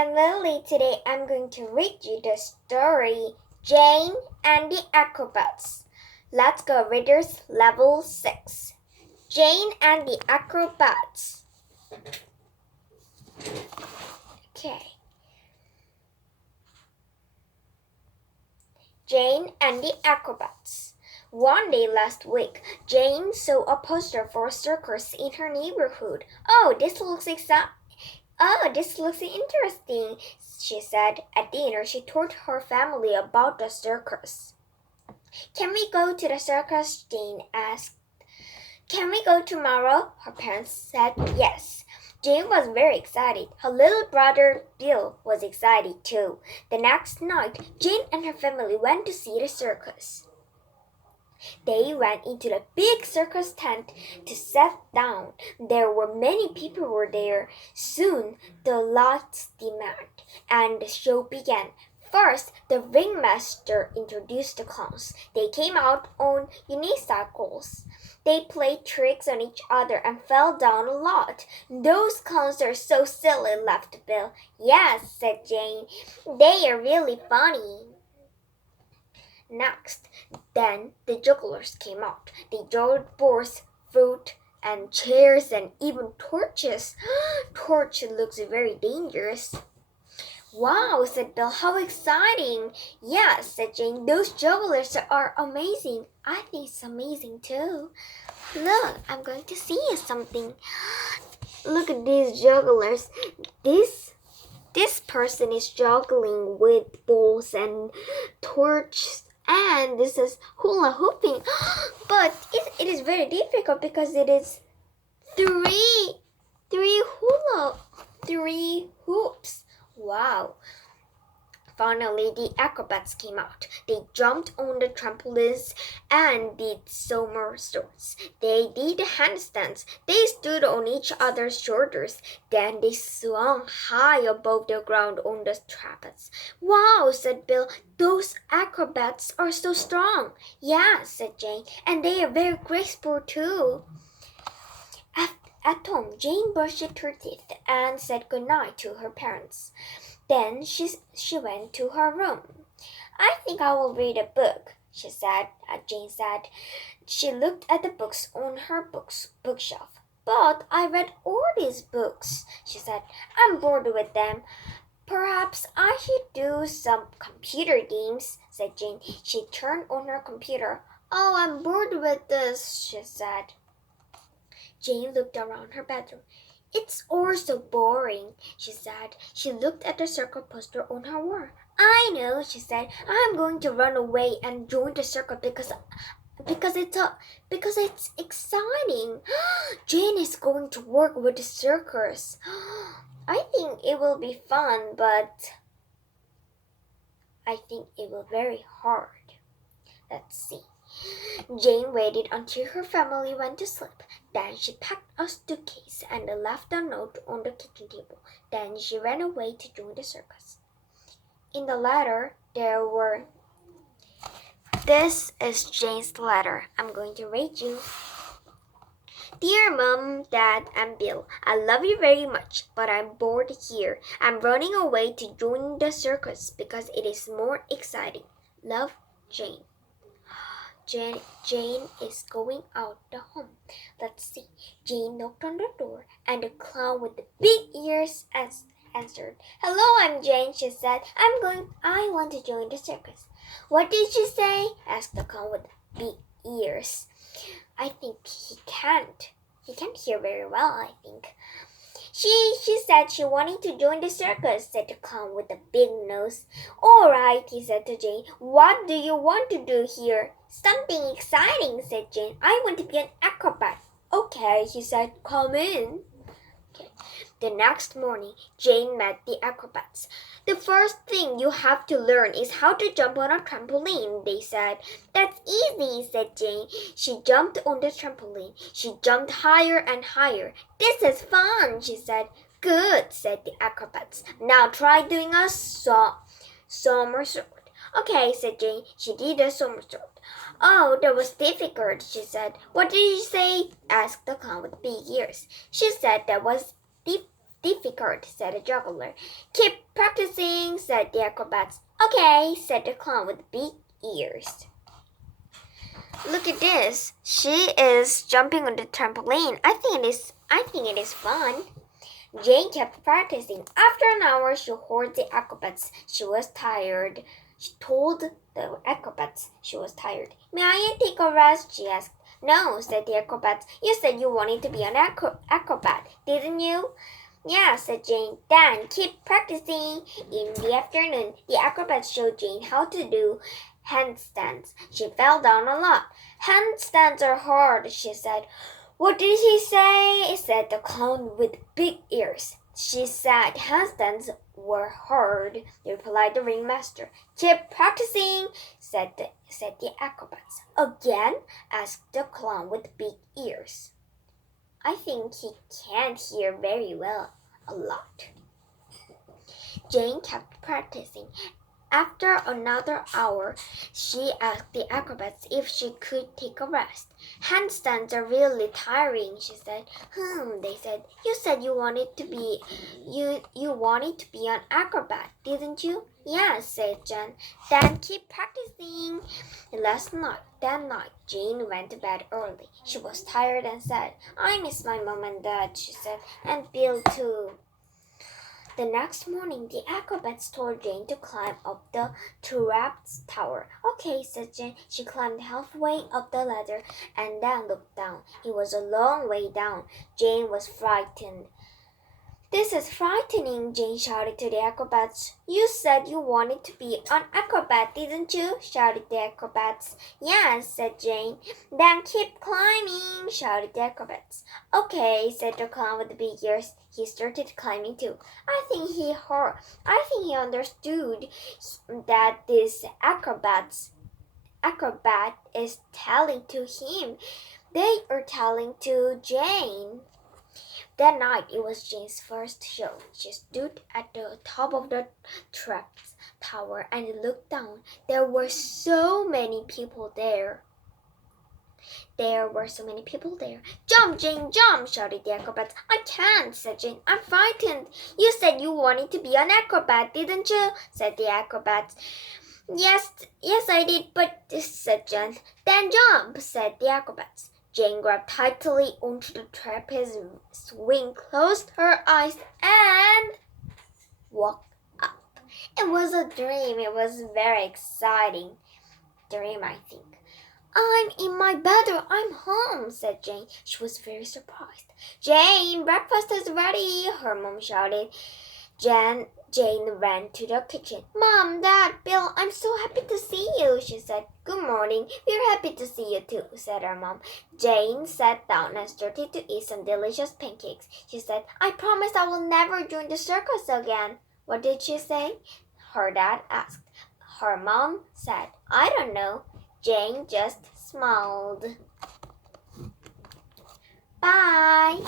I'm Lily. Today I'm going to read you the story Jane and the Acrobats. Let's go, readers, level 6. Jane and the Acrobats. Okay. Jane and the Acrobats. One day last week, Jane saw a poster for a circus in her neighborhood. This looks interesting, she said. At dinner, she told her family about the circus. Can we go to the circus? Jane asked. Can we go tomorrow? Her parents said yes. Jane was very excited. Her little brother Bill was excited too. The next night, Jane and her family went to see the circus. They went into the big circus tent to sit down. There were many people there. Soon the lights dimmed and the show began. First, the ringmaster introduced the clowns. They came out on unicycles. They played tricks on each other and fell down a lot. Those clowns are so silly, laughed Bill. Yes, said Jane. They are really funny. Next, then the jugglers came out. They brought boards, fruit, and chairs, and even torches. Torch looks very dangerous. Wow, said Bill, how exciting. Yes, said Jane, those jugglers are amazing. I think it's amazing too. Look, I'm going to see something. Look at these jugglers. This person is juggling with balls and torches. And this is hula hooping. But it is very difficult because it is three hoops. Wow. Finally, the acrobats came out. They jumped on the trampolines and did somersaults. They did handstands. They stood on each other's shoulders. Then they swung high above the ground on the trapeze. Wow, said Bill. Those acrobats are so strong. Yeah, said Jane. And they are very graceful too. At home, Jane brushed her teeth and said goodnight to her parents. Then she went to her room. I think I will read a book, Jane said. She looked at the books on her bookshelf. But I read all these books, she said. I'm bored with them. Perhaps I should do some computer games, said Jane. She turned on her computer. I'm bored with this, she said. Jane looked around her bedroom. It's all so boring, she said. She looked at the circle poster on her wall. I know, she said. I'm going to run away and join the circle because it's exciting. Jane is going to work with the circus. I think it will be fun, but I think it will be very hard. Let's see. Jane waited until her family went to sleep. Then she packed a suitcase and left a note on the kitchen table. Then she ran away to join the circus. In the letter, there were... This is Jane's letter. I'm going to read you. Dear Mom, Dad, and Bill, I love you very much, but I'm bored here. I'm running away to join the circus because it is more exciting. Love, Jane. Jane is going out the home. Let's see. Jane knocked on the door, and the clown with the big ears answered. Hello, I'm Jane, she said. I want to join the circus. What did you say? Asked the clown with the big ears. I think he can't hear very well, I think. She said she wanted to join the circus, said the clown with the big nose. All right, he said to Jane. What do you want to do here? Something exciting, said Jane. I want to be an acrobat. Okay, he said. Come in. Okay. The next morning, Jane met the acrobats. The first thing you have to learn is how to jump on a trampoline, they said. That's easy, said Jane. She jumped on the trampoline. She jumped higher and higher. This is fun, she said. Good, said the acrobats. Now try doing a somersault. Okay, said Jane. She did a somersault. That was difficult, she said. What did you say? Asked the clown with big ears. She said that was difficult, said the juggler. Keep practicing, said the acrobats. Okay, said the clown with big ears. Look at this. She is jumping on the trampoline. I think it is fun. Jane kept practicing. After an hour, she heard the acrobats. She was tired. She told the acrobats she was tired. May I take a rest? She asked. No, said the acrobats. You said you wanted to be an acrobat, didn't you? Yeah, said Jane. Then keep practicing. In the afternoon, the acrobats showed Jane how to do handstands. She fell down a lot. Handstands are hard, she said. What did he say? Said the clown with big ears. She said handstands were hard, replied the ringmaster. Keep practicing, said the acrobats. Again? Asked the clown with big ears. I think he can't hear very well. A lot. Jane kept practicing. After another hour, she asked the acrobats if she could take a rest. Handstands are really tiring, she said. They said. You said you wanted to be an acrobat, didn't you? Yes, said Jane. Then keep practicing. That night, Jane went to bed early. She was tired and said, I miss my mom and dad, she said, and Bill too. The next morning, the acrobats told Jane to climb up the traps tower. Okay, said Jane. She climbed halfway up the ladder and then looked down. It was a long way down. Jane was frightened. This is frightening, Jane shouted to the acrobats. You said you wanted to be an acrobat, didn't you? Shouted the acrobats. Yes, said Jane. Then keep climbing, shouted the acrobats. Okay, said the clown with the big ears. He started climbing too. I think he understood that this acrobat is telling to him. They are telling to Jane. That night, it was Jane's first show. She stood at the top of the traps tower and looked down. There were so many people there. Jump, Jane, jump, shouted the acrobats. I can't, said Jane. I'm frightened. You said you wanted to be an acrobat, didn't you? Said the acrobats. Yes, I did, but, said Jane. Then jump, said the acrobats. Jane grabbed tightly onto the trapeze swing, closed her eyes, and woke up. It was a dream. It was a very exciting dream, I think. I'm in my bedroom. I'm home, said Jane. She was very surprised. Jane, breakfast is ready, her mom shouted. Jane ran to the kitchen. Mom, Dad, Bill, I'm so happy to see you, she said. Good morning. We're happy to see you too, said her mom. Jane sat down and started to eat some delicious pancakes. She said, I promise I will never join the circus again. What did she say? Her dad asked. Her mom said, I don't know. Jane just smiled. Bye.